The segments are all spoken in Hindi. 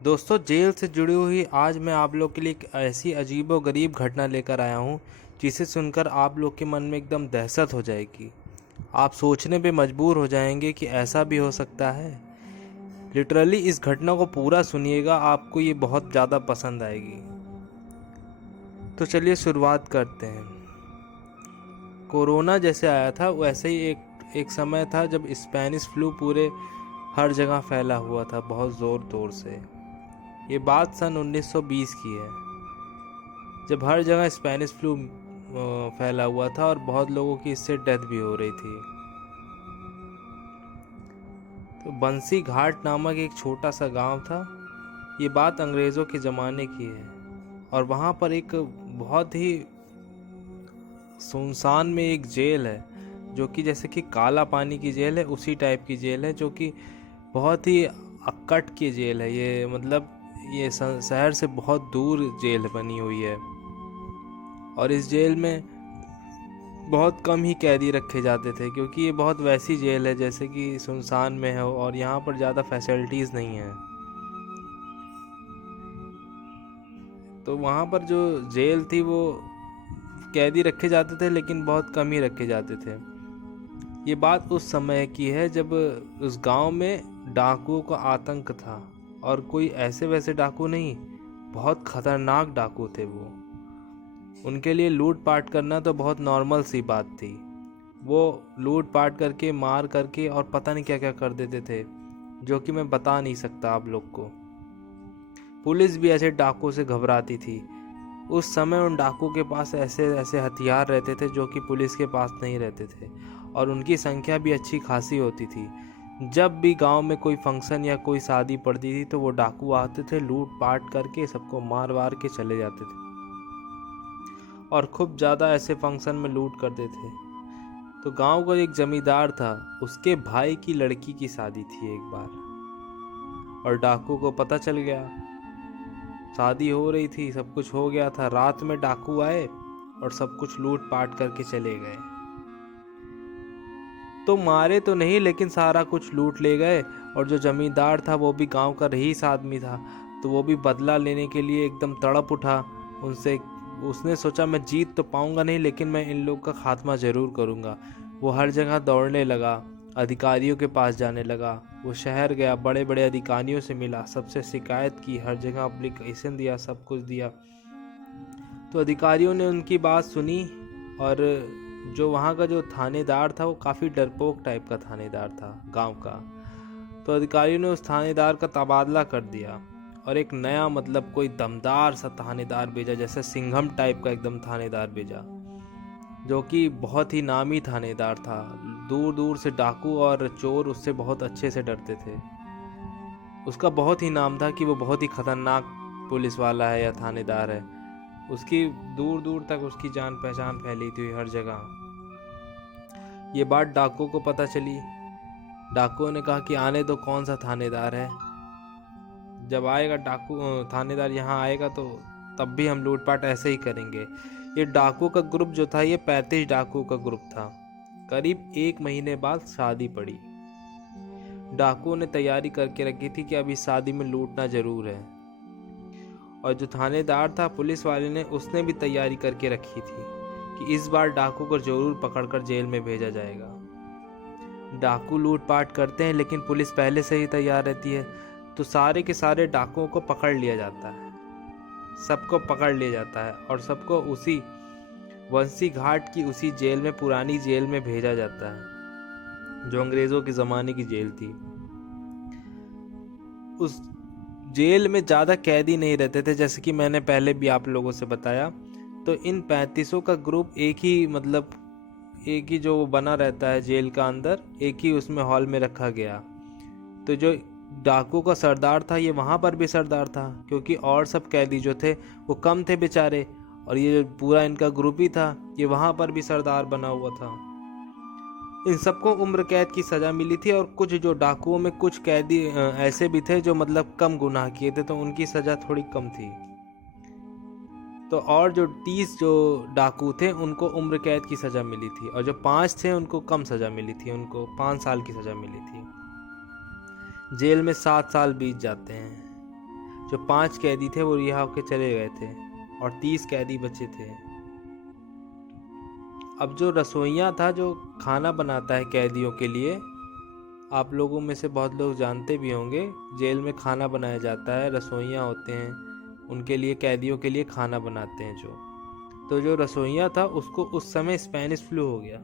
दोस्तों, जेल से जुड़ी हुई आज मैं आप लोग के लिए एक ऐसी अजीबो-गरीब घटना लेकर आया हूँ जिसे सुनकर आप लोग के मन में एकदम दहशत हो जाएगी। आप सोचने पे मजबूर हो जाएंगे कि ऐसा भी हो सकता है। लिटरली इस घटना को पूरा सुनिएगा, आपको ये बहुत ज़्यादा पसंद आएगी। तो चलिए शुरुआत करते हैं। कोरोना जैसे आया था वैसे ही एक समय था जब स्पेनिश फ्लू पूरे हर जगह फैला हुआ था, बहुत ज़ोर से। ये बात सन 1920 की है, जब हर जगह स्पेनिश फ्लू फैला हुआ था और बहुत लोगों की इससे डेथ भी हो रही थी। तो बंसी घाट नामक एक छोटा सा गांव था। ये बात अंग्रेज़ों के ज़माने की है और वहाँ पर एक बहुत ही सुनसान में एक जेल है, जो कि जैसे कि काला पानी की जेल है, उसी टाइप की जेल है, जो कि बहुत ही अक्कट की जेल है। ये मतलब ये शहर से बहुत दूर जेल बनी हुई है और इस जेल में बहुत कम ही कैदी रखे जाते थे, क्योंकि ये बहुत वैसी जेल है जैसे कि सुनसान में है और यहाँ पर ज़्यादा फैसिलिटीज़ नहीं है। तो वहाँ पर जो जेल थी वो कैदी रखे जाते थे, लेकिन बहुत कम ही रखे जाते थे। ये बात उस समय की है जब उस गांव में डाकुओं का आतंक था, और कोई ऐसे वैसे डाकू नहीं, बहुत खतरनाक डाकू थे वो। उनके लिए लूट पाट करना तो बहुत नॉर्मल सी बात थी। वो लूट पाट करके, मार करके और पता नहीं क्या क्या कर देते थे, जो कि मैं बता नहीं सकता आप लोग को। पुलिस भी ऐसे डाकुओं से घबराती थी। उस समय उन डाकुओं के पास ऐसे ऐसे हथियार रहते थे जो कि पुलिस के पास नहीं रहते थे, और उनकी संख्या भी अच्छी खासी होती थी। जब भी गांव में कोई फंक्शन या कोई शादी पड़ती थी तो वो डाकू आते थे, लूट पाट करके सबको मार वार के चले जाते थे और खूब ज़्यादा ऐसे फंक्शन में लूट करते थे। तो गांव का एक जमींदार था, उसके भाई की लड़की की शादी थी एक बार, और डाकू को पता चल गया। शादी हो रही थी, सब कुछ हो गया था। रात में डाकू आए और सब कुछ लूट पाट करके चले गए। तो मारे तो नहीं, लेकिन सारा कुछ लूट ले गए। और जो जमींदार था वो भी गांव का रईस आदमी था, तो वो भी बदला लेने के लिए एकदम तड़प उठा उनसे। उसने सोचा मैं जीत तो पाऊंगा नहीं, लेकिन मैं इन लोग का खात्मा जरूर करूंगा। वो हर जगह दौड़ने लगा, अधिकारियों के पास जाने लगा। वो शहर गया, बड़े बड़े अधिकारियों से मिला, सबसे शिकायत की, हर जगह एप्लीकेशन दिया, सब कुछ दिया। तो अधिकारियों ने उनकी बात सुनी, और जो वहाँ का जो थानेदार था वो काफ़ी डरपोक टाइप का थानेदार था गांव का। तो अधिकारियों ने उस थानेदार का तबादला कर दिया और एक नया, मतलब कोई दमदार सा थानेदार भेजा, जैसे सिंघम टाइप का एकदम थानेदार भेजा, जो कि बहुत ही नामी थानेदार था। दूर दूर से डाकू और चोर उससे बहुत अच्छे से डरते थे। उसका बहुत ही नाम था कि वो बहुत ही खतरनाक पुलिस वाला है या थानेदार है। उसकी दूर दूर तक उसकी जान पहचान फैली थी हर जगह। ये बात डाकुओं को पता चली। डाकुओं ने कहा कि आने दो, कौन सा थानेदार है, जब आएगा डाकू थानेदार यहाँ आएगा तो तब भी हम लूटपाट ऐसे ही करेंगे। ये डाकुओं का ग्रुप जो था, ये 35 डाकुओं का ग्रुप था। करीब 1 महीने बाद शादी पड़ी। डाकुओं ने तैयारी करके रखी थी कि अब इस शादी में लूटना जरूर है, और जो थानेदार था पुलिस वाले ने, उसने भी तैयारी करके रखी थी कि इस बार डाकू को जरूर पकड़कर जेल में भेजा जाएगा। डाकू लूटपाट करते हैं, लेकिन पुलिस पहले से ही तैयार रहती है। तो सारे के सारे डाकुओं को पकड़ लिया जाता है, सबको पकड़ लिया जाता है और सबको उसी बंसी घाट की उसी जेल में, पुरानी जेल में भेजा जाता है, जो अंग्रेजों के ज़माने की जेल थी। उस जेल में ज़्यादा कैदी नहीं रहते थे, जैसे कि मैंने पहले भी आप लोगों से बताया। तो इन 35 का ग्रुप एक ही, मतलब एक ही जो बना रहता है जेल का अंदर, एक ही उसमें हॉल में रखा गया। तो जो डाकू का सरदार था, ये वहाँ पर भी सरदार था, क्योंकि और सब कैदी जो थे वो कम थे बेचारे, और ये जो पूरा इनका ग्रुप ही था, ये वहाँ पर भी सरदार बना हुआ था। इन सबको उम्र कैद की सज़ा मिली थी, और कुछ जो डाकुओं में कुछ कैदी ऐसे भी थे जो मतलब कम गुनाह किए थे, तो उनकी सज़ा थोड़ी कम थी। तो और जो 30 जो डाकू थे उनको उम्र कैद की सज़ा मिली थी, और जो 5 थे उनको कम सज़ा मिली थी, उनको 5 साल की सज़ा मिली थी। जेल में 7 साल बीत जाते हैं। जो 5 कैदी थे वो रिहा होके चले गए थे और 30 कैदी बचे थे। अब जो रसोइया था जो खाना बनाता है कैदियों के लिए, आप लोगों में से बहुत लोग जानते भी होंगे, जेल में खाना बनाया जाता है, रसोइया होते हैं उनके लिए, कैदियों के लिए खाना बनाते हैं तो जो रसोइया था उसको उस समय स्पेनिश फ्लू हो गया।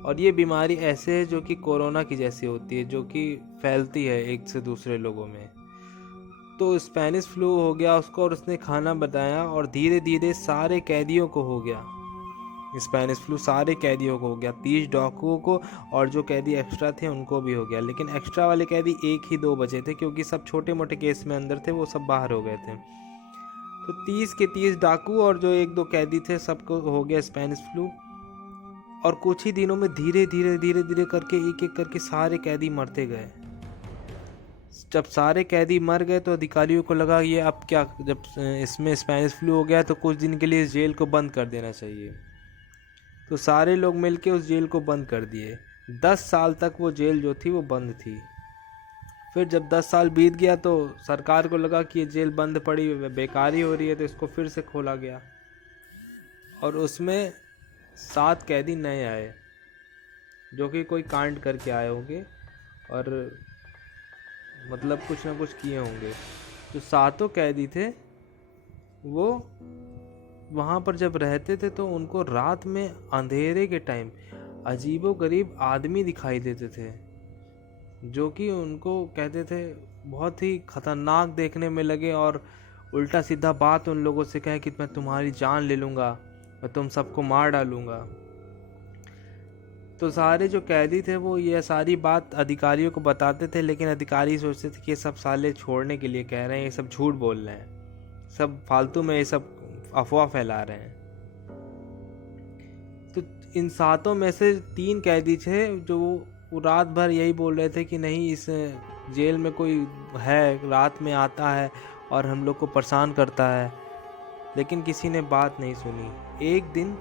और ये बीमारी ऐसे है जो कि कोरोना की जैसी होती है, जो कि फैलती है एक से दूसरे लोगों में। तो स्पेनिश फ्लू हो गया उसको और उसने खाना बनाया और धीरे धीरे सारे कैदियों को हो गया स्पेनिश फ्लू, सारे कैदियों को हो गया, 30 डाकुओं को, और जो कैदी एक्स्ट्रा थे उनको भी हो गया। लेकिन एक्स्ट्रा वाले कैदी 1 ही 2 बचे थे क्योंकि सब छोटे मोटे केस में अंदर थे, वो सब बाहर हो गए थे। तो 30 के 30 डाकू और जो 1-2 कैदी थे सबको हो गया स्पेनिश फ्लू। और कुछ ही दिनों में धीरे धीरे करके एक एक करके सारे कैदी मरते गए। जब सारे कैदी मर गए तो अधिकारियों को लगा ये अब क्या, जब इसमें स्पेनिश फ्लू हो गया तो कुछ दिन के लिए इस जेल को बंद कर देना चाहिए। तो सारे लोग मिलके उस जेल को बंद कर दिए। 10 साल तक वो जेल जो थी वो बंद थी। फिर जब 10 साल बीत गया तो सरकार को लगा कि ये जेल बंद पड़ी बेकारी हो रही है, तो इसको फिर से खोला गया और उसमें 7 कैदी नए आए जो कि कोई कांड करके आए होंगे और मतलब कुछ ना कुछ किए होंगे। जो 7 कैदी थे वो वहाँ पर जब रहते थे तो उनको रात में अंधेरे के टाइम अजीबोगरीब आदमी दिखाई देते थे जो कि उनको कहते थे बहुत ही खतरनाक देखने में लगे और उल्टा सीधा बात उन लोगों से कहे कि मैं तुम्हारी जान ले लूँगा, मैं तुम सबको मार डालूँगा। तो सारे जो कैदी थे वो ये सारी बात अधिकारियों को बताते थे, लेकिन अधिकारी सोचते थे कि ये सब साले छोड़ने के लिए कह रहे हैं, ये सब झूठ बोल रहे हैं, सब फालतू में ये सब अफवाह फैला रहे हैं। तो इन 7 में से 3 कैदी थे जो वो रात भर यही बोल रहे थे कि नहीं, इस जेल में कोई है, रात में आता है और हम लोग को परेशान करता है, लेकिन किसी ने बात नहीं सुनी। एक दिन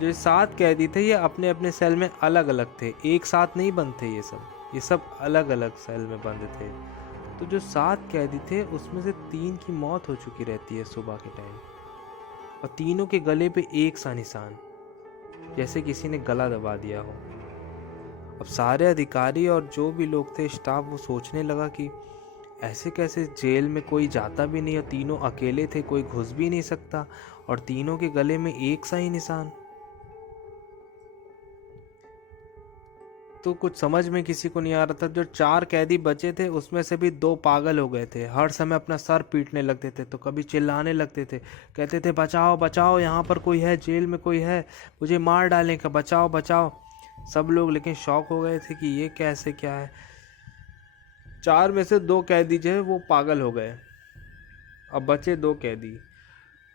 जो 7 कैदी थे ये अपने अपने सेल में अलग अलग थे, एक साथ नहीं बंद थे, ये सब अलग अलग सेल में बंद थे। तो जो 7 कैदी थे उसमें से 3 की मौत हो चुकी रहती है सुबह के टाइम, और तीनों के गले पे एक सा निशान, जैसे किसी ने गला दबा दिया हो। अब सारे अधिकारी और जो भी लोग थे स्टाफ, वो सोचने लगा कि ऐसे कैसे जेल में कोई जाता भी नहीं और तीनों अकेले थे, कोई घुस भी नहीं सकता, और तीनों के गले में एक सा ही निशान। तो कुछ समझ में किसी को नहीं आ रहा था। जो 4 कैदी बचे थे उसमें से भी 2 पागल हो गए थे, हर समय अपना सर पीटने लगते थे, तो कभी चिल्लाने लगते थे, कहते थे बचाओ बचाओ, यहाँ पर कोई है, जेल में कोई है, मुझे मार डालेगा, बचाओ बचाओ। सब लोग लेकिन शॉक हो गए थे कि ये कैसे क्या है। 4 में से 2 कैदी जो है वो पागल हो गए, अब बचे 2 कैदी।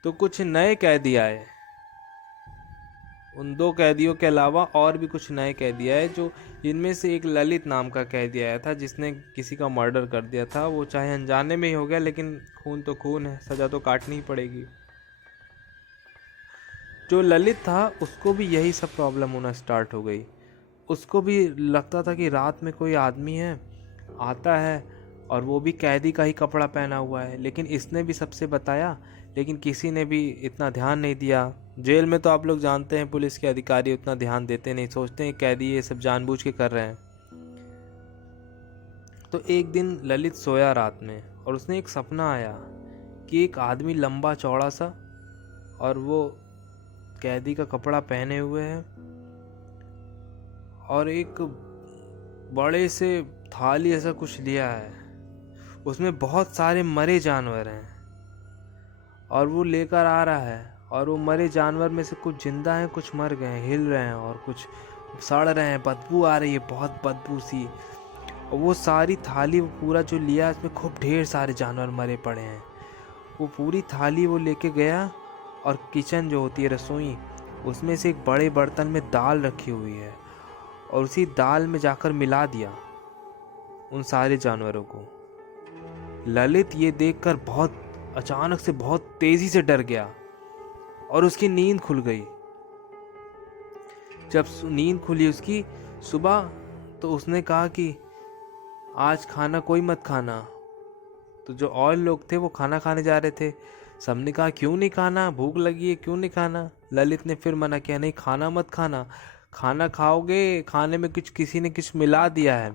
तो कुछ नए कैदी आए, उन 2 कैदियों के अलावा और भी कुछ नए कैदी आए, जो जिनमें से एक ललित नाम का कैदी आया था जिसने किसी का मर्डर कर दिया था। वो चाहे अनजाने में ही हो गया, लेकिन खून तो खून है, सज़ा तो काटनी ही पड़ेगी। जो ललित था उसको भी यही सब प्रॉब्लम होना स्टार्ट हो गई। उसको भी लगता था कि रात में कोई आदमी है, आता है, और वो भी कैदी का ही कपड़ा पहना हुआ है। लेकिन इसने भी सबसे बताया, लेकिन किसी ने भी इतना ध्यान नहीं दिया। जेल में तो आप लोग जानते हैं पुलिस के अधिकारी उतना ध्यान देते नहीं, सोचते हैं कैदी ये सब जानबूझ के कर रहे हैं। तो एक दिन ललित सोया रात में और उसने एक सपना आया कि एक आदमी लंबा चौड़ा सा और वो कैदी का कपड़ा पहने हुए है और एक बड़े से थाली ऐसा कुछ लिया है, उसमें बहुत सारे मरे जानवर हैं और वो लेकर आ रहा है। और वो मरे जानवर में से कुछ जिंदा हैं, कुछ मर गए हैं, हिल रहे हैं और कुछ सड़ रहे हैं, बदबू आ रही है, बहुत बदबू सी। और वो सारी थाली, वो पूरा जो लिया उसमें खूब ढेर सारे जानवर मरे पड़े हैं। वो पूरी थाली वो लेके गया और किचन जो होती है रसोई, उसमें से एक बड़े बर्तन में दाल रखी हुई है और उसी दाल में जाकर मिला दिया उन सारे जानवरों को। ललित ये देखकर बहुत अचानक से बहुत तेजी से डर गया और उसकी नींद खुल गई। जब नींद खुली उसकी सुबह, तो उसने कहा कि आज खाना कोई मत खाना, तो जो और लोग थे वो खाना खाने जा रहे थे। सबने कहा क्यों नहीं खाना, भूख लगी है, क्यों नहीं खाना। ललित ने फिर मना किया, नहीं खाना मत खाना, खाना खाओगे खाने में कुछ किसी ने कुछ मिला दिया है।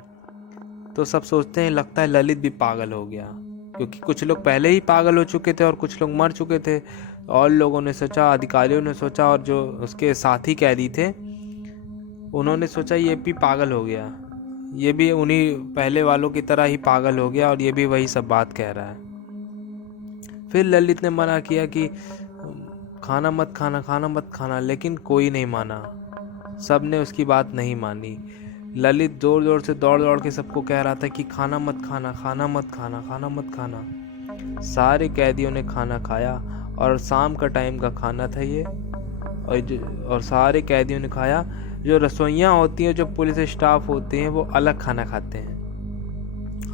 तो सब सोचते हैं लगता है ललित भी पागल हो गया, क्योंकि कुछ लोग पहले ही पागल हो चुके थे और कुछ लोग मर चुके थे। और लोगों ने सोचा, अधिकारियों ने सोचा, और जो उसके साथी कैदी थे उन्होंने सोचा ये भी पागल हो गया, ये भी उन्हीं पहले वालों की तरह ही पागल हो गया और ये भी वही सब बात कह रहा है। फिर ललित ने मना किया कि खाना मत खाना, खाना मत खाना, लेकिन कोई नहीं माना, सब ने उसकी बात नहीं मानी। ललित जोर जोर से दौड़ दौड़ के सबको कह रहा था कि खाना मत खाना, खाना मत खाना, खाना मत खाना। सारे कैदियों ने खाना खाया और शाम का टाइम का खाना था ये। और सारे कैदियों ने खाया। जो रसोइयाँ होती हैं, जो पुलिस स्टाफ होते हैं, वो अलग खाना खाते हैं।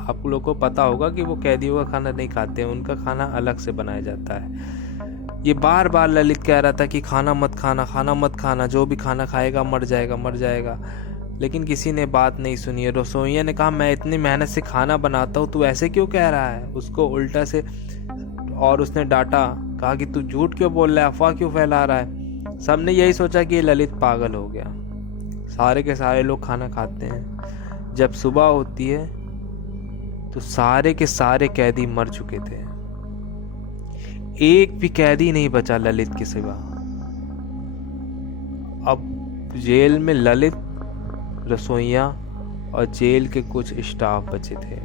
आप लोगों को पता होगा कि वो कैदियों का खाना नहीं खाते हैं, उनका खाना अलग से बनाया जाता है। ये बार बार ललित कह रहा था कि खाना मत खाना, खाना मत खाना, जो भी खाना खाएगा मर जाएगा, मर जाएगा। लेकिन किसी ने बात नहीं सुनी। रसोइया ने कहा मैं इतनी मेहनत से खाना बनाता हूँ, तू ऐसे क्यों कह रहा है उसको उल्टा से। और उसने डांटा, कहा कि तू झूठ क्यों बोल रहा है, अफवाह क्यों फैला रहा है। सबने यही सोचा कि ये ललित पागल हो गया। सारे के सारे लोग खाना खाते हैं। जब सुबह होती है तो सारे के सारे कैदी मर चुके थे, एक भी कैदी नहीं बचा ललित के सिवा। अब जेल में ललित, रसोइया और जेल के कुछ स्टाफ बचे थे,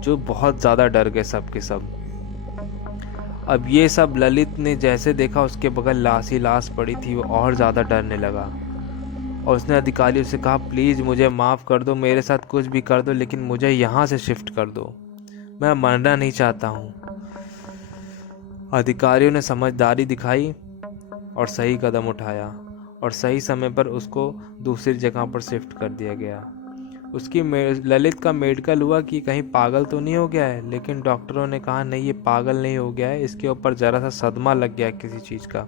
जो बहुत ज्यादा डर गए सब के सब। अब ये सब ललित ने जैसे देखा उसके बगल लाश ही लाश पड़ी थी, वो और ज्यादा डरने लगा। और उसने अधिकारियों से कहा प्लीज मुझे माफ कर दो, मेरे साथ कुछ भी कर दो, लेकिन मुझे यहाँ से शिफ्ट कर दो, मैं मरना नहीं चाहता हूँ। अधिकारियों ने समझदारी दिखाई और सही कदम उठाया और सही समय पर उसको दूसरी जगह पर शिफ्ट कर दिया गया। उसकी ललित का मेडिकल हुआ कि कहीं पागल तो नहीं हो गया है, लेकिन डॉक्टरों ने कहा नहीं ये पागल नहीं हो गया है, इसके ऊपर ज़रा सा सदमा लग गया किसी चीज़ का।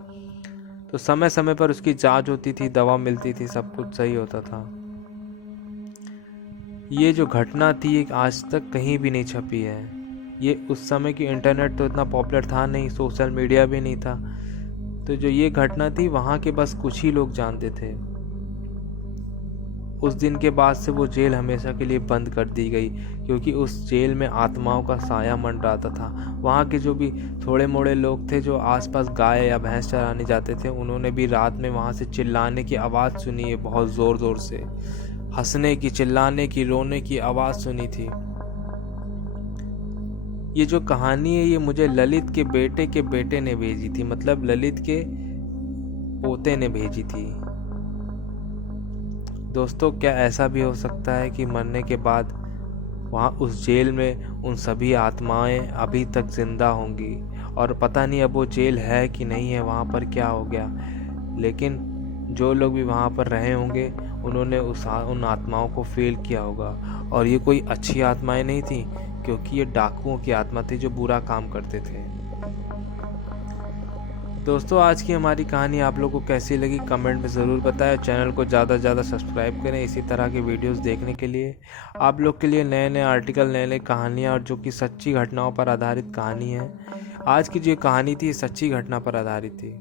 तो समय समय पर उसकी जांच होती थी, दवा मिलती थी, सब कुछ सही होता था। ये जो घटना थी एक आज तक कहीं भी नहीं छपी है। ये उस समय की इंटरनेट तो इतना पॉपुलर था नहीं, सोशल मीडिया भी नहीं था। तो जो ये घटना थी वहाँ के बस कुछ ही लोग जानते थे। उस दिन के बाद से वो जेल हमेशा के लिए बंद कर दी गई, क्योंकि उस जेल में आत्माओं का साया मंडराता था। वहाँ के जो भी थोड़े मोड़े लोग थे जो आसपास गाय या भैंस चराने जाते थे, उन्होंने भी रात में वहाँ से चिल्लाने की आवाज़ सुनी है, बहुत ज़ोर ज़ोर से हंसने की, चिल्लाने की, रोने की आवाज़ सुनी थी। ये जो कहानी है ये मुझे ललित के बेटे ने भेजी थी, मतलब ललित के पोते ने भेजी थी। दोस्तों, क्या ऐसा भी हो सकता है कि मरने के बाद वहाँ उस जेल में उन सभी आत्माएं अभी तक जिंदा होंगी, और पता नहीं अब वो जेल है कि नहीं है, वहाँ पर क्या हो गया। लेकिन जो लोग भी वहाँ पर रहे होंगे उन्होंने उन आत्माओं को फील किया होगा, और ये कोई अच्छी आत्माएं नहीं थी, क्योंकि ये डाकुओं की आत्मा थी जो बुरा काम करते थे। दोस्तों, आज की हमारी कहानी आप लोगों को कैसी लगी कमेंट में ज़रूर बताएं। चैनल को ज़्यादा से ज़्यादा सब्सक्राइब करें इसी तरह के वीडियोस देखने के लिए। आप लोग के लिए नए नए आर्टिकल, नए नए कहानियाँ, और जो कि सच्ची घटनाओं पर आधारित कहानी है। आज की जो कहानी थी सच्ची घटना पर आधारित थी।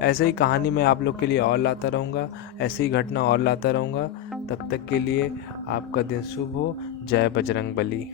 ऐसे ही कहानी मैं आप लोग के लिए और लाता रहूँगा, ऐसे ही घटना और लाता रहूँगा। तब तक के लिए आपका दिन शुभ हो। जय बजरंग बली।